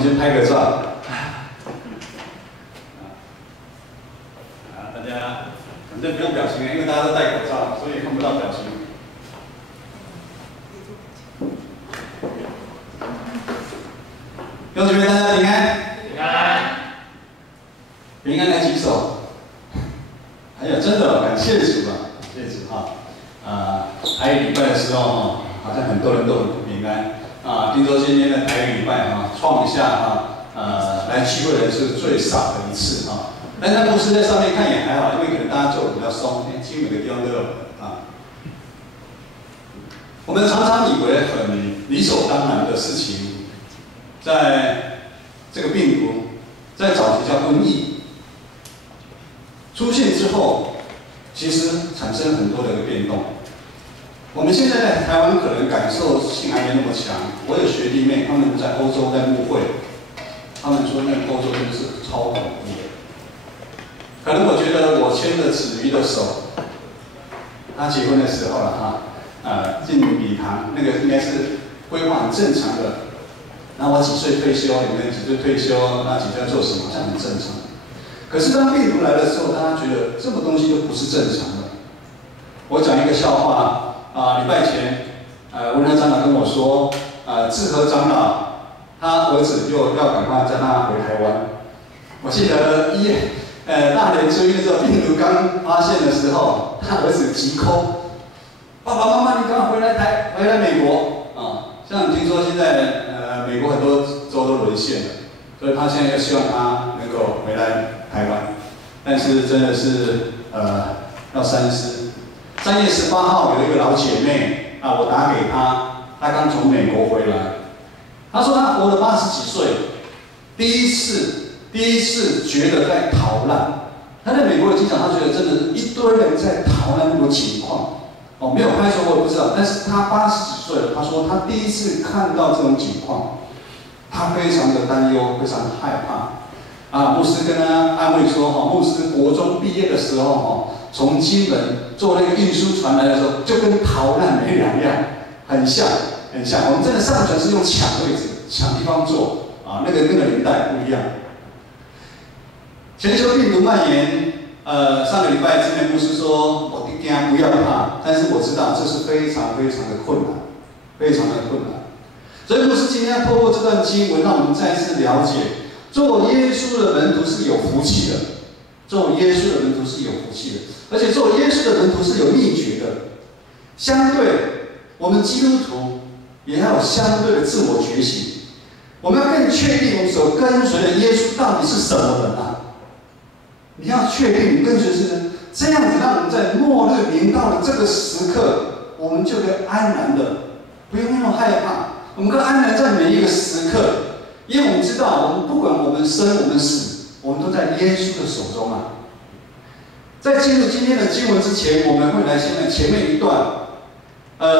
们先拍个照。大家反正不用表情，因为大家都戴口罩，所以看不到表情。弟兄姊妹，大家平安。平安。平安来举手。哎呀，真的感谢主啊，感谢主哈。台语礼拜的时候哈，好像很多人都很不平安啊。听说今天的台语礼拜哈，创下来聚会人是最少的一次哈。但是牧师在上面看也还好，因为可能大家做的比较松，基本的地方都有啊。我们常常以为很理所当然的事情，在这个病毒在早期叫瘟疫出现之后，其实产生很多的一个变动。我们现在在台湾可能感受性还没那么强。我有学弟妹，他们在欧洲在牧会，他们说那个欧洲真的是超恐怖的。可能我觉得我牵着子瑜的手，他结婚的时候了进礼堂那个应该是规划很正常的。那我几岁退休，你们几岁退休，那几岁做什么，好像很正常。可是当病毒来的时候，大家觉得这么东西都不是正常的。我讲一个笑话礼拜前，文和长老跟我说，志和长老他儿子就要赶快叫他回台湾。我记得大年初一的时候，病毒刚发现的时候，他儿子急 call， 爸爸妈妈，你赶快回来美国啊！像听说现在美国很多州都沦陷了，所以他现在就希望他能够回来台湾，但是真的是要三思。3月18号有一个老姐妹我打给她，她刚从美国回来，她说她活了80几岁，第一次觉得在逃难。她在美国的机场，她觉得真的一堆人在逃难那种情况。没有拍手我也不知道，但是她80几岁了，她说她第一次看到这种情况，她非常的担忧，非常的害怕。牧师跟她安慰说，牧师国中毕业的时候，从金门坐那个运输船来的时候，就跟逃难没两样，很像。我们真的上船是用抢位置、抢地方坐那个年代不一样。全球病毒蔓延，上个礼拜之前牧师说，我弟弟不要怕，但是我知道这是非常非常的困难，非常的困难。所以牧师今天要透过这段经文，让我们再次了解，做耶稣的门徒是有福气的，做耶稣的门徒是有福气的，而且做耶稣的门徒是有秘诀的。相对，我们基督徒也要有相对的自我觉醒，我们要更确定我们所跟随的耶稣到底是什么人啊？你要确定你跟随是人，这样子让我们在末日临到的这个时刻，我们就可以安然的，不用那么害怕，我们可以安然在每一个时刻，因为我们知道，我们不管我们生我们死，我们都在耶稣的手中啊。在进入今天的经文之前，我们会来先看前面一段。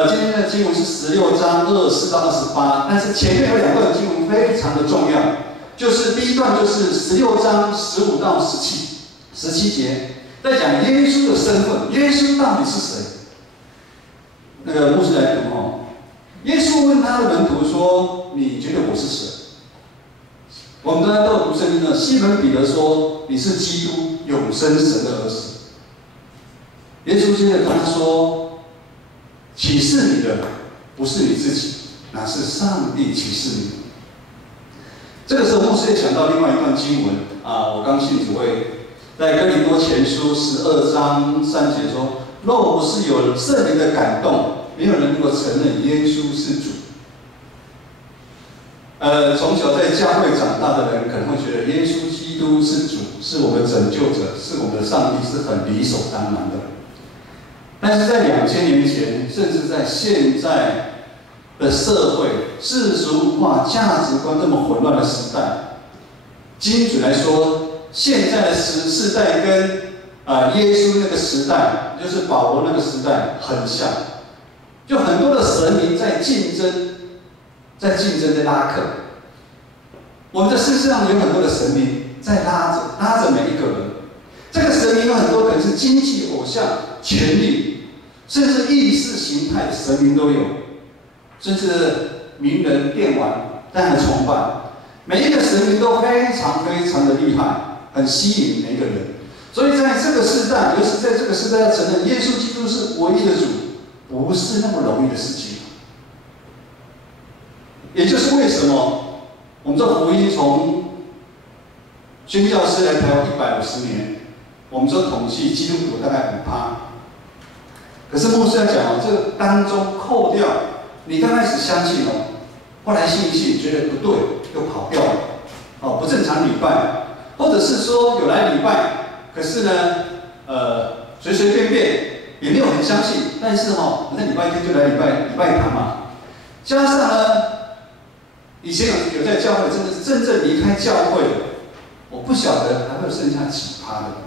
今天的经文是16章24到28，但是前面有2段经文非常的重要，就是第一段就是16章15到17节，在讲耶稣的身份，耶稣到底是谁？那个牧师来读耶稣问他的门徒说：“你觉得我是谁？”我们大家都有读圣经的，西门彼得说：“你是基督，永生神的儿子。”耶稣接着跟他说：“启示你的不是你自己，乃是上帝启示你。”这个时候，牧师也想到另外一段经文我刚信主会，在哥林多前书12章3节说：“若不是有圣灵的感动，没有人能够承认耶稣是主。”从小在教会长大的人可能会觉得耶稣基督是主，是我们拯救者，是我们的上帝，是很理所当然的。但是在2000年前，甚至在现在的社会世俗化、价值观这么混乱的时代，精准来说，现在的世代跟耶稣那个时代，就是保罗那个时代很像，就很多的神明在竞争，在拉客。我们在世上有很多的神明在拉着每一个人。这个神明有很多可能是经济偶像、权力，甚至意识形态的神明都有，甚至名人、电玩，但很崇拜。每一个神明都非常非常的厉害，很吸引每一个人。所以在这个时代，尤其在这个时代，要承认耶稣基督是唯一的主，不是那么容易的事情。也就是为什么我们这福音从宣教士来台湾150年，我们说统计基督徒大概5%。可是牧师要讲哦，这个当中扣掉你刚开始相信哦，后来信一信觉得不对，又跑掉了，哦，不正常礼拜，或者是说有来礼拜，可是呢，随随便便也没有很相信，但是我在礼拜天就来礼拜堂嘛，加上呢，以前有在教会，真的是真正离开教会的，我不晓得还会剩下几%的。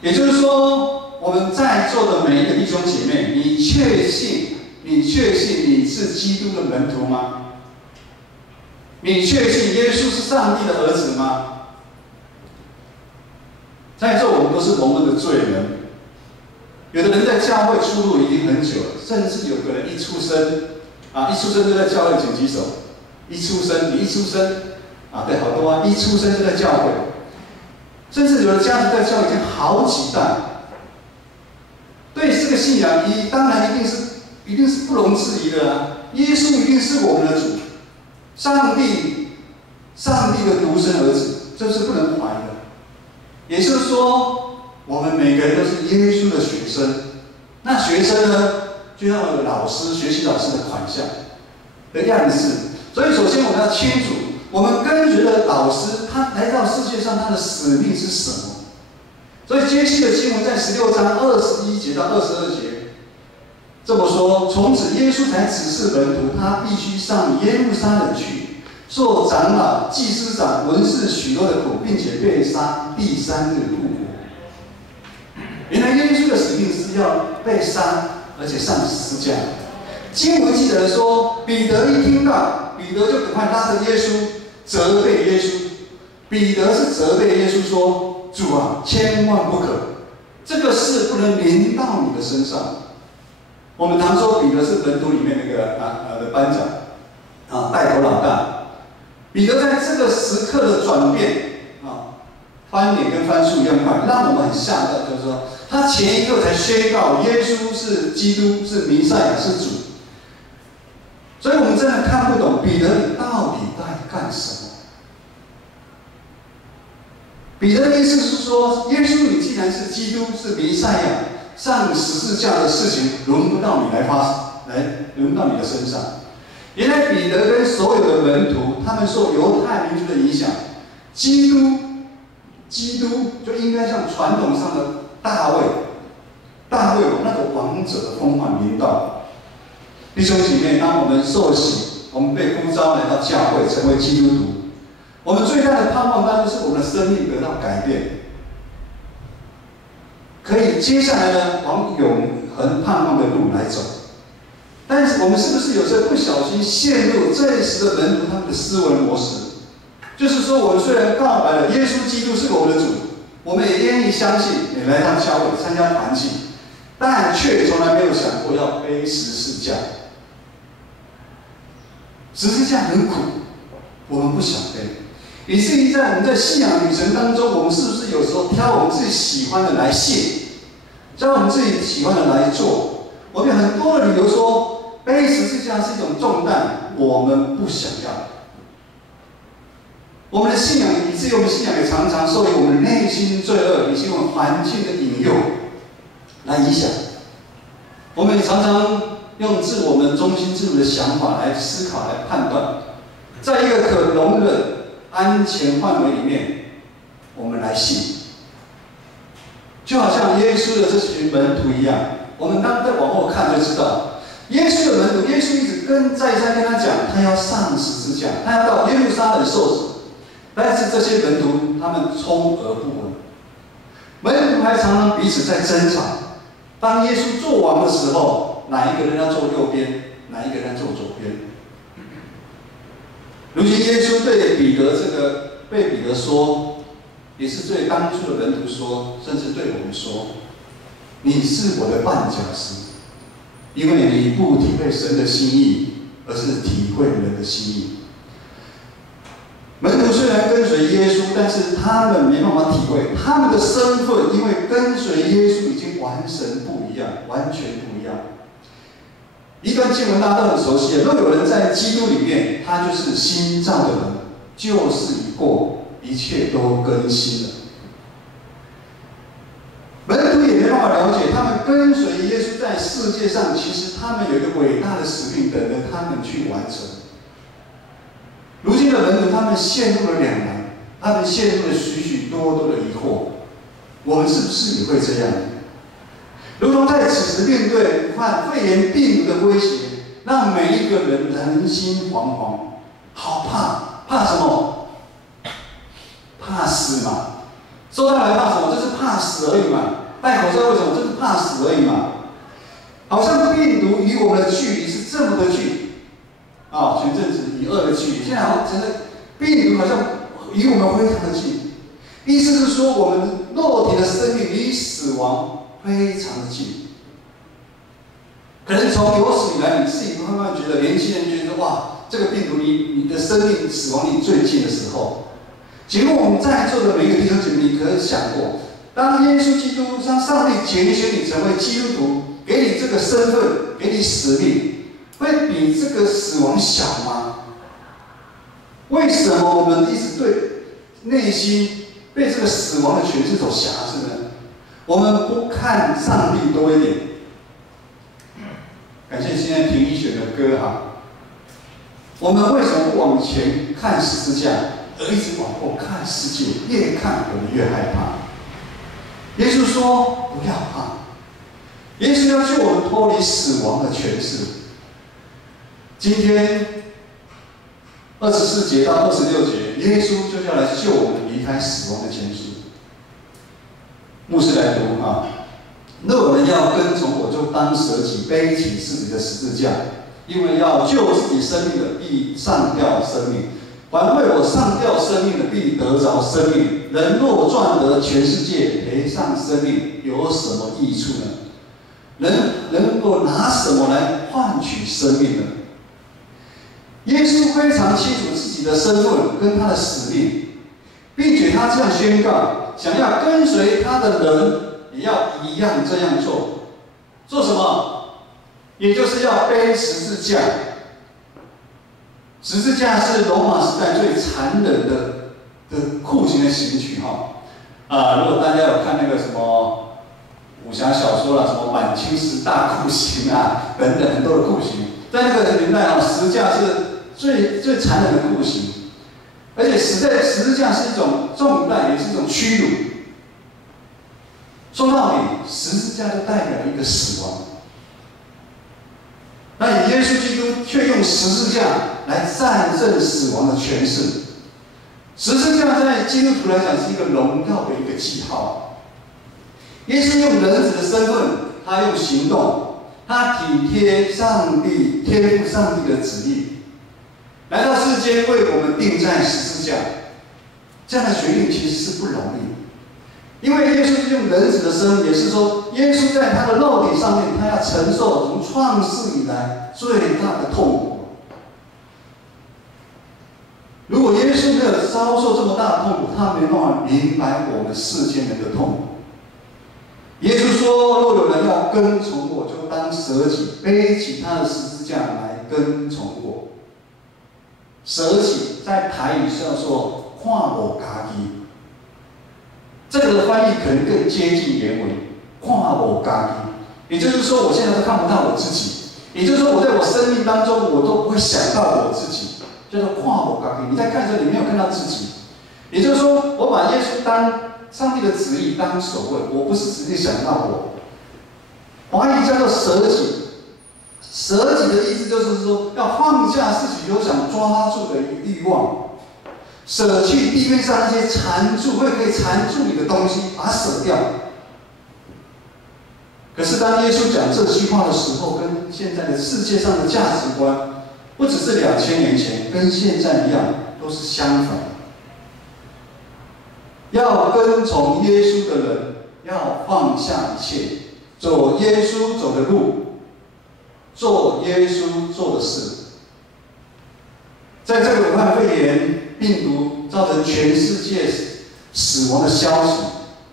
也就是说，我们在座的每一个弟兄姐妹，你确信你是基督的门徒吗？你确信耶稣是上帝的儿子吗？在座我们都是蒙恩的罪人，有的人在教会出入已经很久了，甚至有个人一出生就在教会捡几手，你一出生对，好多一出生就在教会，甚至有的家族在教会已经好几代。对这个信仰，当然一定是不容置疑的啊！耶稣一定是我们的主，上帝的独生儿子，这是不能怀疑的。也就是说，我们每个人都是耶稣的学生。那学生呢，就像有老师、学习老师的款项的样式。所以，首先我们要清楚，我们跟随的老师，他来到世界上，他的使命是什么？所以，接续的经文在16章21节到22节这么说：从此，耶稣才指示门徒，他必须上耶路撒冷去，受长老、祭司长、文士许多的苦，并且被杀，第3日复活。原来耶稣的使命是要被杀，而且上十字架。经文记得说，彼得一听到，彼得就赶快拉着耶稣，责备耶稣。彼得是责备耶稣说：“主啊，千万不可，这个事不能临到你的身上。”我们常说彼得是门徒里面那个的班长，带头老大。彼得在这个时刻的转变翻脸跟翻书一样快，让我们很吓到，就是说他前一刻才宣告耶稣是基督，是弥赛亚，是主。所以我们真的看不懂彼得你到底在干什么。彼得的意思是说，耶稣你既然是基督，是弥赛亚，上十字架的事情轮不到你轮不到你的身上。原来彼得跟所有的门徒，他们受犹太民族的影响，基督就应该像传统上的大卫有那个王者的风范临到。弟兄姐妹，当我们受洗，我们被呼召来到教会，成为基督徒，我们最大的盼望当然就是我们的生命得到改变，可以接下来呢往永恒盼望的路来走。但是我们是不是有时候不小心陷入这时的门徒他们的思维模式？就是说，我们虽然告白了耶稣基督是我们的主，我们也愿意相信，也来到教会参加团契，但却从来没有想过要背十字架。十字架很苦，我们不想背，以至于在我们在信仰旅程当中，我们是不是有时候挑我们自己喜欢的来信，挑我们自己喜欢的来做？我们有很多的理由说背十字架是一种重担，我们不想要。我们的信仰，以至于我们信仰也常常受于我们内心罪恶以及我们环境的引诱来影响。我们也常常用我们中心自主的想法来思考、来判断，在一个可容忍、安全范围里面，我们来信。就好像耶稣的这群门徒一样，我们当再往后看就知道，耶稣的门徒，耶稣一直再三跟他讲，他要上十字架，他要到耶路撒冷受死。但是这些门徒他们充耳不闻，门徒还常常彼此在争吵。当耶稣做王的时候，哪一个人要坐右边，哪一个人要坐左边？如今耶稣对彼得说，也是对当初的门徒说，甚至对我们说：“你是我的绊脚石，因为你不体会神的心意，而是体会人的心意。”跟随耶稣，但是他们没办法体会他们的身份，因为跟随耶稣已经完全不一样，完全不一样。一段经文大家都很熟悉，若有人在基督里面，他就是新造的人，旧事已过，一切都更新了。门徒也没办法了解，他们跟随耶稣在世界上，其实他们有一个伟大的使命等着他们去完成。如今的门徒，他们陷入了两难，他们陷入了许许多多的疑惑。我们是不是也会这样？如同在此时面对肺炎病毒的威胁，让每一个人人心惶惶，好怕，怕什么？怕死嘛。收到来怕什么？就是怕死而已嘛。戴口罩为什么？就是怕死而已嘛。好像病毒与我们的距离是这么的距离。前阵子以2的距离，现在好像真的病毒好像离我们非常的近。意思是说，我们肉体的生命离死亡非常的近。可能从有史以来，你自己慢慢觉得，年轻人觉得哇，这个病毒离你的生命死亡离最近的时候。请问我们在座的每一个弟兄姐妹，你可有想过，当耶稣基督让上帝拣选你成为基督徒，给你这个身份，给你使命，会比这个死亡小吗？为什么我们一直对内心被这个死亡的权势所辖制呢？我们不看上帝多一点。感谢现在平一选的歌哈。我们为什么不往前看十字架，而一直往后看世界？越看我们越害怕。耶稣说不要怕，耶稣要救我们脱离死亡的权势。今天24节到26节，耶稣就要来救我们离开死亡的权势。牧师来读啊，若有人要跟从我，就当舍己，背起自己的十字架，因为要救自己生命的，必上吊生命；凡为我上吊生命的，必得着生命。人若赚得全世界，赔上生命，有什么益处呢？人能够拿什么来换取生命呢？耶稣非常清楚自己的身份跟他的使命，并且他这样宣告：想要跟随他的人，也要一样这样做。做什么？也就是要背十字架。十字架是罗马时代最残忍的酷刑的刑具哈。如果大家有看那个什么武侠小说啦，什么满清十大酷刑啊等等很多的酷刑，在那个年代十字架是最残忍的酷刑，而且十字架是一种重担，也是一种屈辱。说到底，十字架就代表一个死亡。那耶稣基督却用十字架来战胜死亡的权势。十字架在基督徒来讲是一个荣耀的一个记号。耶稣用人子的身份，他用行动，他体贴上帝天父上帝的旨意，来到世间为我们钉在十字架。这样的决定其实是不容易。因为耶稣用人子的身份，也是说，耶稣在他的肉体上面，他要承受从创世以来最大的痛苦。如果耶稣没有遭受这么大的痛苦，他没办法明白我们世间人的痛苦。耶稣说：“若有人要跟从我，就当舍己，背起他的十字架来跟从我。”舍己在台语是要说“看我家己”。这个的翻译可能更接近原文，看我家己，也就是说，我现在都看不到我自己，也就是说，我在我生命当中，我都不会想到我自己，叫做看我家己。你在看的时候，你没有看到自己，也就是说，我把耶稣当上帝的旨意当首位，我不是直接想到我。华语叫做舍己，舍己的意思就是说，要放下自己有想抓住的欲望。舍去地面上那些缠住可以缠住你的东西，把它舍掉。可是当耶稣讲这句话的时候，跟现在的世界上的价值观，不只是2000年前，跟现在一样，都是相反。要跟从耶稣的人，要放下一切，走耶稣走的路，做耶稣做的事。在这个武汉肺炎病毒造成全世界死亡的消息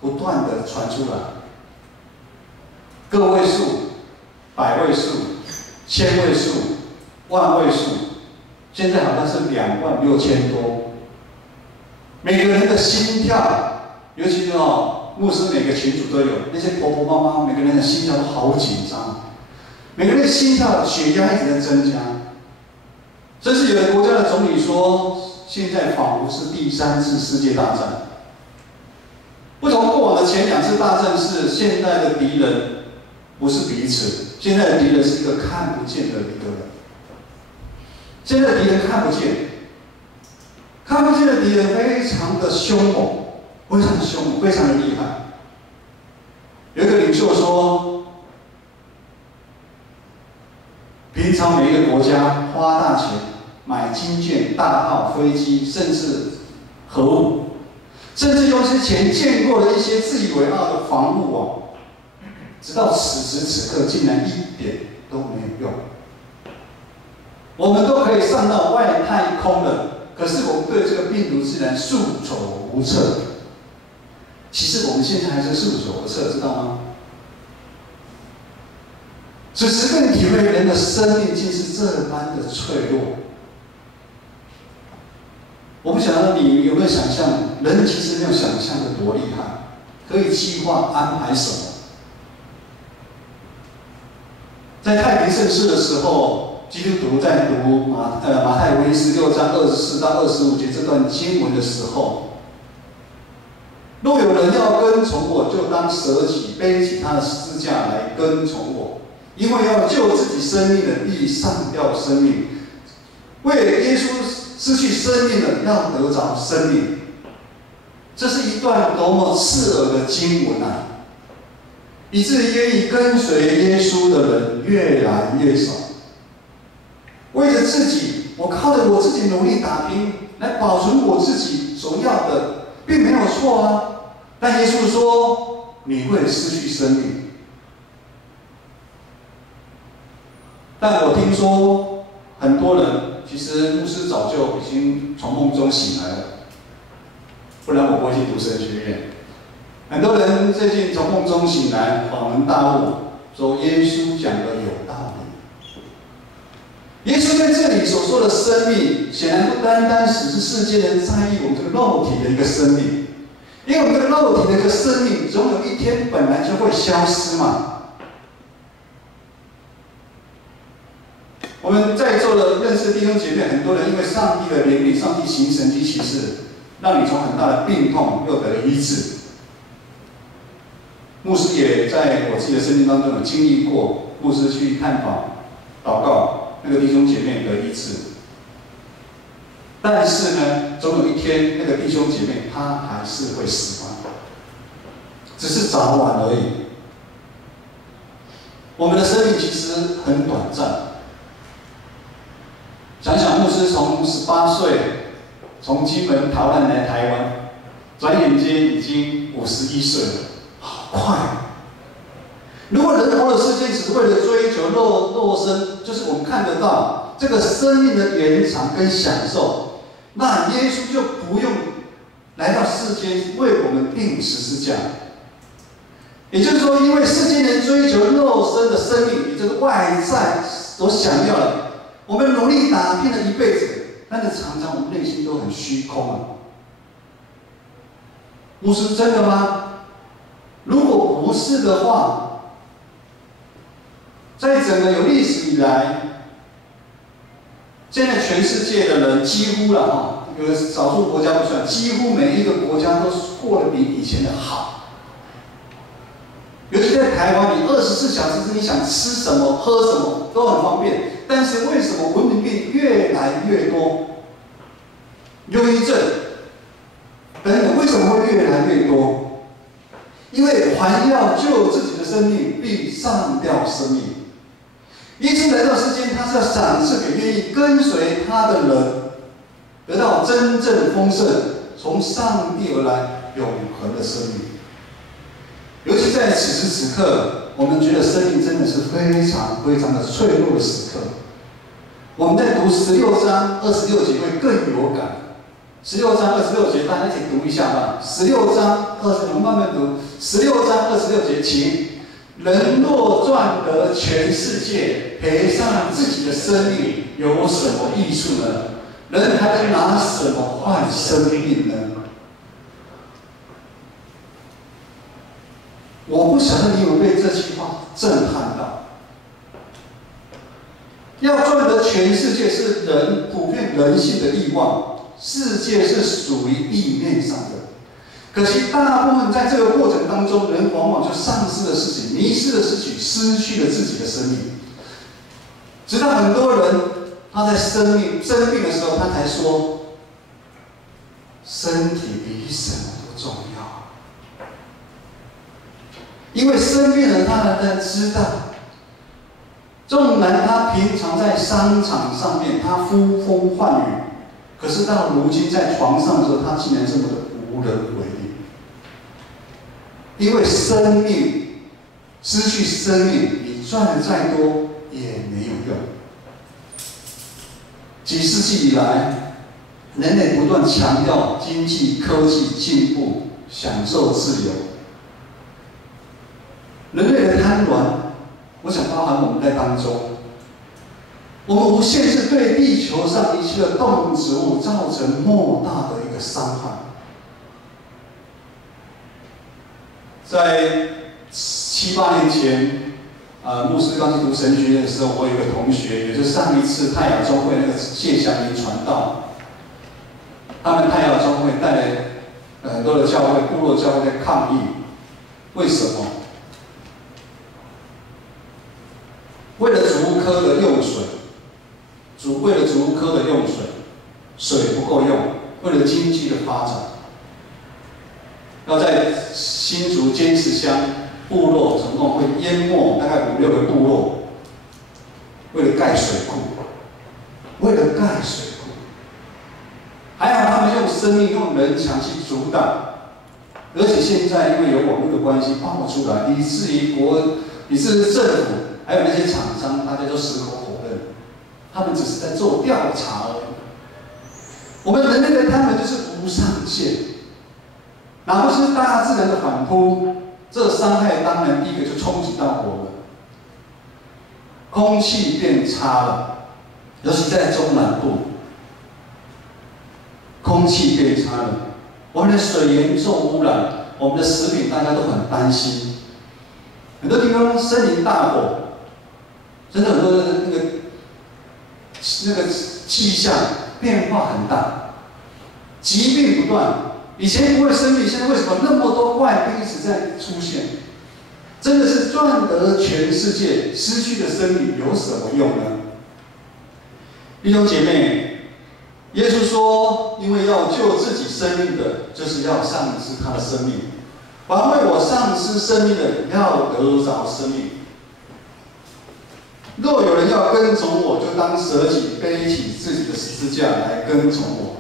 不断的传出来，个位数、百位数、千位数、万位数，现在好像是26000多。每个人的心跳，尤其是牧师每个群组都有，那些婆婆妈妈，每个人的心跳都好紧张，每个人的心跳、血压一直在增加。甚至有的国家的总理说，现在仿佛是第3次世界大战。不同过往的前2次大战是现在的敌人不是彼此，现在的敌人是一个看不见的一个人。现在的敌人看不见，看不见的敌人非常的凶猛，非常的凶猛，非常的厉害。有一个领袖说，平常每一个国家花大钱买军舰、大炮、飞机，甚至核武，甚至用之前建过的一些自以为傲的防务网，直到此时此刻竟然一点都没有用。我们都可以上到外太空了，可是我们对这个病毒自然束手无策。其实我们现在还是束手无策，知道吗？此时更体会人的生命竟是这般的脆弱。我不晓得你有没有想象，人其实没有想象的多厉害，可以计划安排什么。在太平盛世的时候，基督徒在读马太福音16章24到25节这段经文的时候，若有人要跟从我，就当舍己，背起他的十字架来跟从我。因为要救自己生命的，必上吊生命；为耶稣失去生命的，要得着生命。这是一段多么刺耳的经文啊！以至于愿意跟随耶稣的人越来越少。为了自己，我靠着我自己努力打拼，来保存我自己所要的，并没有错啊。但耶稣说，你会失去生命。但我听说很多人，其实牧师早就已经从梦中醒来了，不然我不会去读神学院。很多人最近从梦中醒来，恍然大悟，说耶稣讲的有道理。耶稣在这里所说的生命，显然不单单只是世间人在意我们这个肉体的一个生命，因为我们这个肉体的一个生命，总有一天本来就会消失嘛。我们在座的认识弟兄姐妹，很多人因为上帝的怜悯，上帝行神迹奇事，让你从很大的病痛又得医治。牧师也在我自己的生命当中有经历过，牧师去探访、祷告，那个弟兄姐妹得医治。但是呢，总有一天那个弟兄姐妹他还是会死亡，只是早晚而已。我们的生命其实很短暂。想想牧师从18岁从金门逃难来台湾，转眼间已经51岁了，好快！如果人活的时间只是为了追求肉身，就是我们看得到这个生命的延长跟享受，那耶稣就不用来到世间为我们钉十字架。也就是说，因为世间人追求肉身的生命，也就是外在所想要的。我们努力打拼了一辈子，但是常常我们内心都很虚空啊。牧师，真的吗？如果不是的话，在整个有历史以来，现在全世界的人几乎了哈，有的少数国家不算，几乎每一个国家都过得比以前的好。尤其在台湾，你24小时你想吃什么、喝什么都很方便。但是为什么文明病越来越多？忧郁症等等，为什么会越来越多？因为还要救自己的生命，必上吊生命。耶稣来到世间，他是要赏赐给愿意跟随他的人，得到真正丰盛，从上帝而来永恒的生命。尤其在此时此刻，我们觉得生命真的是非常非常的脆弱的时刻。我们在读16章26节会更有感。16章26节，大家一起读一下吧。16章26，我们慢慢读。16章26节，请。人若赚得全世界，赔上自己的生命，有什么益处呢？人还能拿什么换生命呢？我不晓得你有没有被这句话震撼到。要赚得全世界是人普遍人性的欲望，世界是属于地面上的。可惜大部分在这个过程当中，人往往就丧失了自己，迷失了自己，失去了自己的生命。直到很多人他在生病的时候，他才说：“身体比什么都重要。”因为生病了，他才知道，纵然他平常在商场上面他呼风唤雨，可是到如今在床上的时候，他竟然这么的无能为力。因为生命，失去生命，你赚的再多也没有用。几世纪以来，人类不断强调经济科技进步，享受自由。人类的贪婪，我想包含我们在当中。我们无限制对地球上一切的动物、植物造成莫大的一个伤害。在7、8年前，牧师刚去读神学院的时候，我有一个同学，也就是上一次泰雅宗会那个谢祥林传道，他们泰雅宗会带来很多的教会、部落教会在抗议，为什么？为了竹屋科的用水，为了竹屋科的用水，水不够用，为了经济的发展。要在新竹尖石乡部落总共会淹没大概5、6个部落，为了盖水库，还好他们用生命、用人强去阻挡，而且现在因为有网络的关系爆出来，以至于政府还有那些厂商，大家都矢口否认，他们只是在做调查而已。我们人类的贪婪就是无上限。哪怕是大自然的反扑，这伤害当然第一个就冲击到我们，空气变差了，尤其在中南部，空气变差了，我们的水严重污染，我们的食品大家都很担心，很多地方森林大火，真的很多的那个气象变化很大，疾病不断。以前不会生病，现在为什么那么多怪病一直在出现？真的是赚得全世界，失去的生命有什么用呢？弟兄姐妹，耶稣说：“因为要救自己生命的，就是要丧失他的生命；凡为我丧失生命的，要得着生命。若有人要跟从我，就当舍己，背起自己的十字架来跟从我。”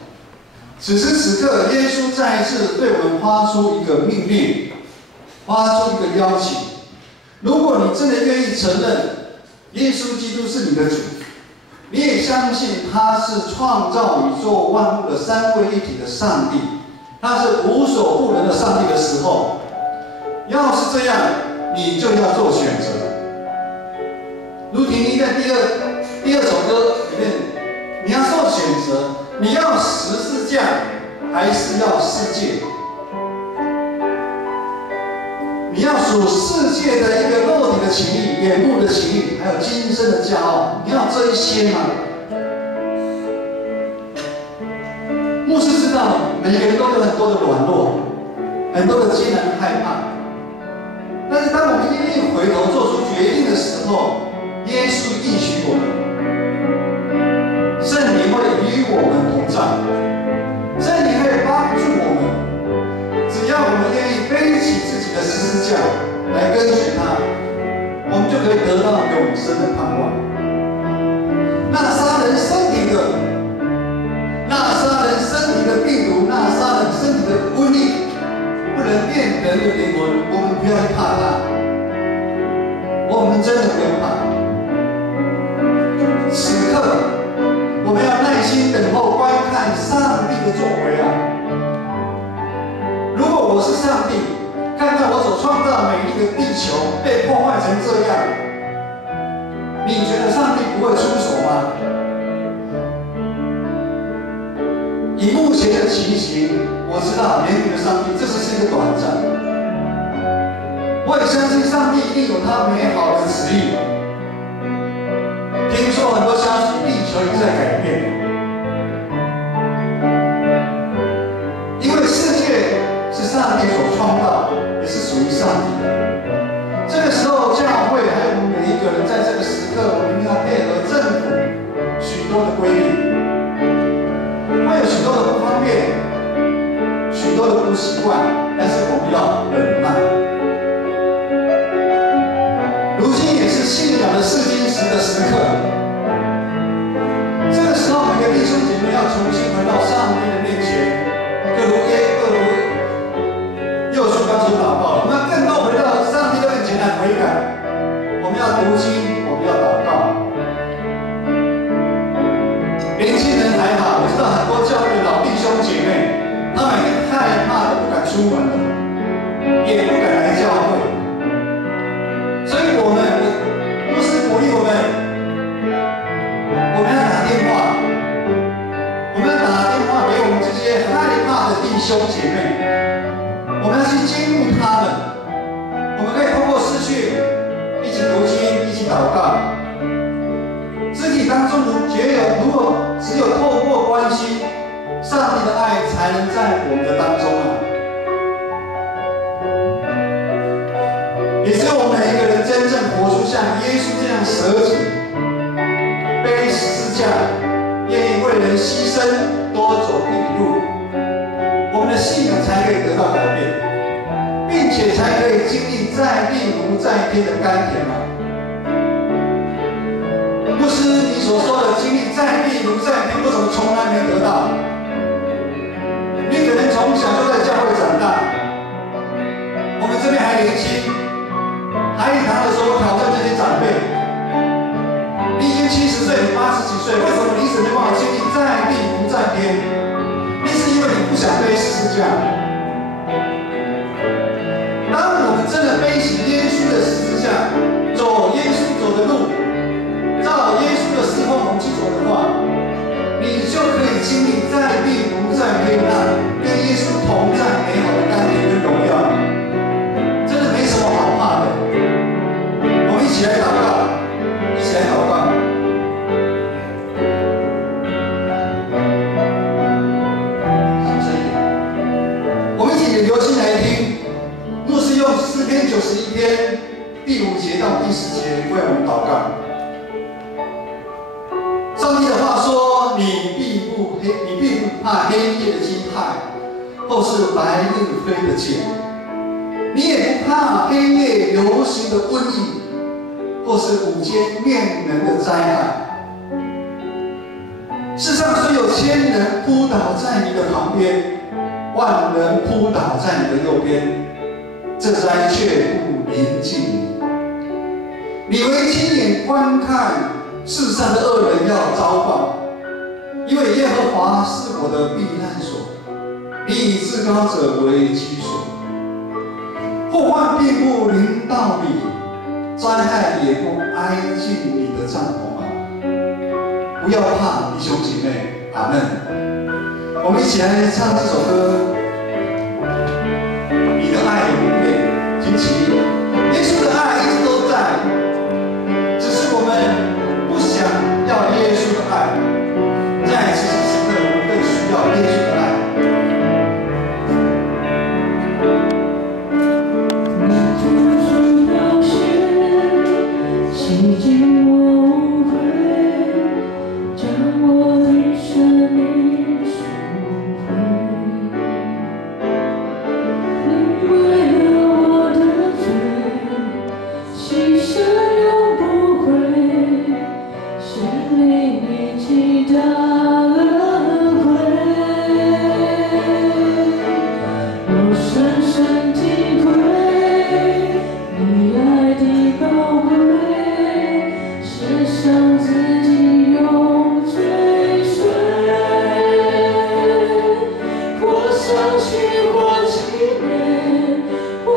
此时此刻，耶稣再一次对我们发出一个命令，发出一个邀请。如果你真的愿意承认耶稣基督是你的主，你也相信他是创造宇宙万物的三位一体的上帝，他是无所不能的上帝的时候，要是这样，你就要做选择。如婷妮在第二首歌里面，你要做选择。你要十字架，还是要世界？你要属世界的一个肉体的情欲、眼目的情欲，还有今生的骄傲，你要这一些吗？牧师知道，每个人都有很多的软弱，很多的艰难害怕。但是当我们愿意回头做出决定的时候，耶稣应许我们。圣灵会与我们同在，圣灵会帮助我们。只要我们愿意背起自己的十字架来跟随他，我们就可以得到永生的盼望。那杀人身体的，那杀人身体的病毒，那杀人身体的瘟疫，不能变人的灵魂，我们不要怕它。我们真的不用怕。此刻。我们要耐心等候观看杀看到我所创造美丽的地球被破坏成这样，你觉得上帝不会出手吗？以目前的情形，我知道怜悯的上帝这只是一个短暂，我也相信上帝一定有他美好的旨意。听说很多消息，地球已经在改变，因为世界是上帝所创造，也是属于上帝的。这个时候，教会还有我们每一个人，在这个时刻，我们一定要配合政府许多的规定。会有许多的不方便，许多的不习惯，但是我们要忍耐。如今也是信仰的试金石的时刻，这个时候每个弟兄姐妹要重新回到上帝的面前，就如右书刚所祷告，我们要更多回到上帝的面前来悔改。我们要读经，我们要祷告。年轻人还好，我知道很多教会的老弟兄姐妹，他们也害怕的不敢出门了，也不敢来教会。所以我牧师鼓励我们要打电话，我们要打电话给我们这些害怕的弟兄姐妹，我们要去兼顾他们。我们可以通过视讯一起读经，一起祷告。肢体当中如果只有透过关系，上帝的爱才能在我们的当中啊！也只有我们每一个人真正活出像耶稣这样舍己、背十字架、愿意为人牺牲、多走一里路，我们的信仰才可以得到改变，并且才可以经历在地如在天的甘甜啊！牧师，你所说的经历在地如在天，为什么从来没得到？你可能从小就在教会长大，我们这边还年轻，还一堂的时候挑战这些长辈。你已经70岁，你80几岁，为什么你一直没办法经历在地如在天？那是因为你不想背十字架。当我们真的背起耶稣的十字架，走耶稣走的路，照耶稣的侍奉我们去走的话，你就可以经历在地如在天那跟耶稣同在美好的甘甜跟荣耀，真的没什么好怕的。我们一起来祷告，一起来祷告。小声一点，我们一起留心来听。牧师用诗篇91篇第5节到第10节为我们祷告。上帝的话说：“你必不怕黑夜的惊骇，或是白日飞的箭；你也不怕黑夜流行的瘟疫，或是午间面人的灾害。世上虽有1000人扑倒在你的旁边，万人扑倒在你的右边，这灾却不临近你。你为亲眼观看。”世上的恶人要遭报，因为耶和华是我的避难所，你以至高者为居所。祸患并不临到你，灾害也不挨近你的帐篷啊！不要怕，弟兄姐妹，阿门。我们一起来唱这首歌，你的爱永不变，惊奇。耶稣的爱一直都在，只是我们想要耶稣的爱，在此时刻，我们更需要耶稣的爱。你救赎宝血，洗净我污秽，将我的生命赎回。你为了我的罪，牺牲永不悔。生命已极大恩惠，我深深体会你爱的宝贵，献上自己永追随。我相信，我纪念，我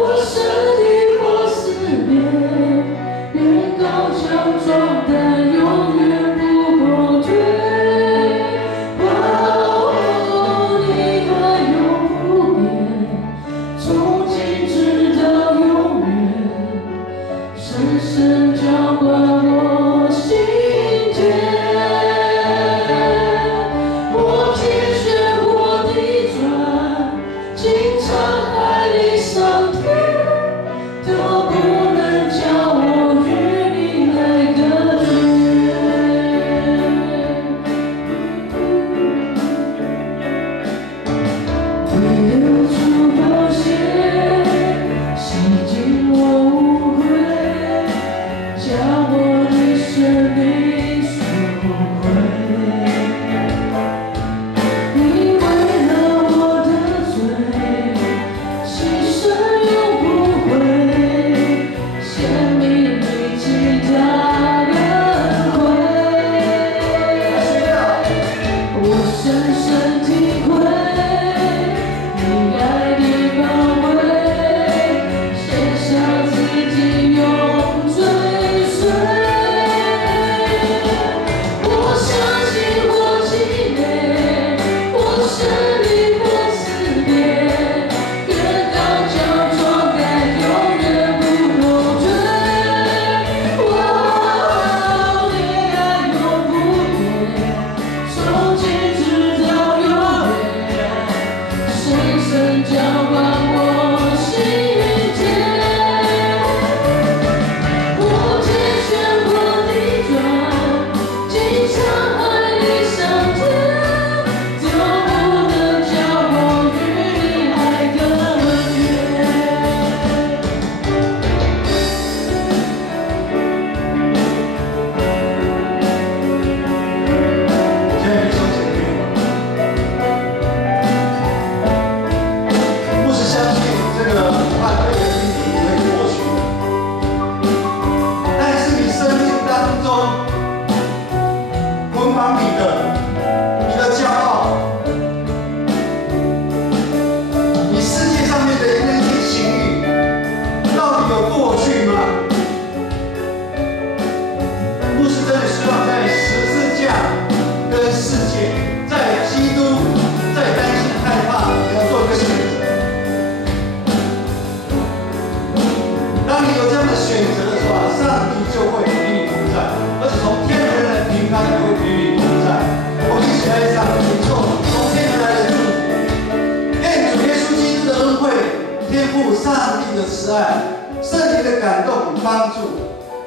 上帝的慈爱、圣灵的感动与帮助，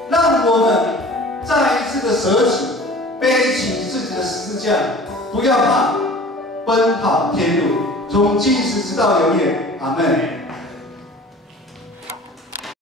让我们再一次的舍己，背起自己的十字架，不要怕，奔跑天路，从今时直到永远。阿们。